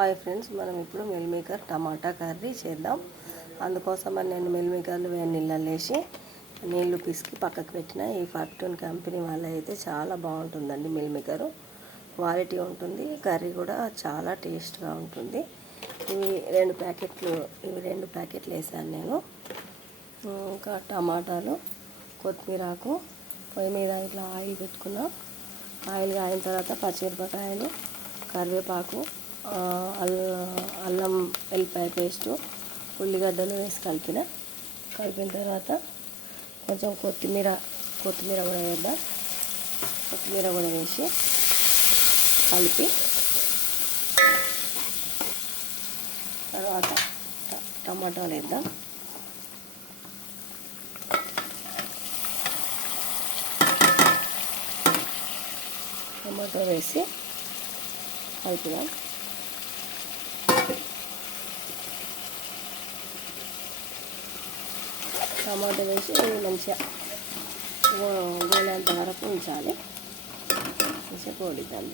Hi friends, మనం ఇప్పుడు meal maker టమాటా curry చేద్దాం. అందుకోసమని నేను మిల్ మేకర్లు వేడి నీళ్ళలో వేసి నీళ్లు పిసికి పక్కకు పెట్టిన. ఈ ఫార్టూన్ కంపెనీ వాళ్ళ అయితే చాలా బాగుంటుందండి. మిల్ మేకరు క్వాలిటీ ఉంటుంది, కర్రీ కూడా చాలా టేస్ట్గా ఉంటుంది. ఇవి రెండు ప్యాకెట్లు వేసాను నేను. ఇంకా టమాటాలు, కొత్తిమీరాకు, పొయ్యి మీద ఇట్లా ఆయిల్ పెట్టుకున్నా. ఆయిల్ కాయిన తర్వాత పచ్చిమిరపకాయలు, కరివేపాకు, అల్లం వెల్లిపాయ పేస్టు, ఉల్లిగడ్డలు వేసి కలిపిన తర్వాత కొంచెం కొత్తిమీర కూడా వేద్దాం. కొత్తిమీర కూడా వేసి కలిపి తర్వాత టమాటాలు వేద్దాం. టమాటో వేసి కలుపుదాం. టమాటో వేసి మంచిగా గోలేంత వరకు ఉంచాలి. మంచిగా పొడిద్దాం.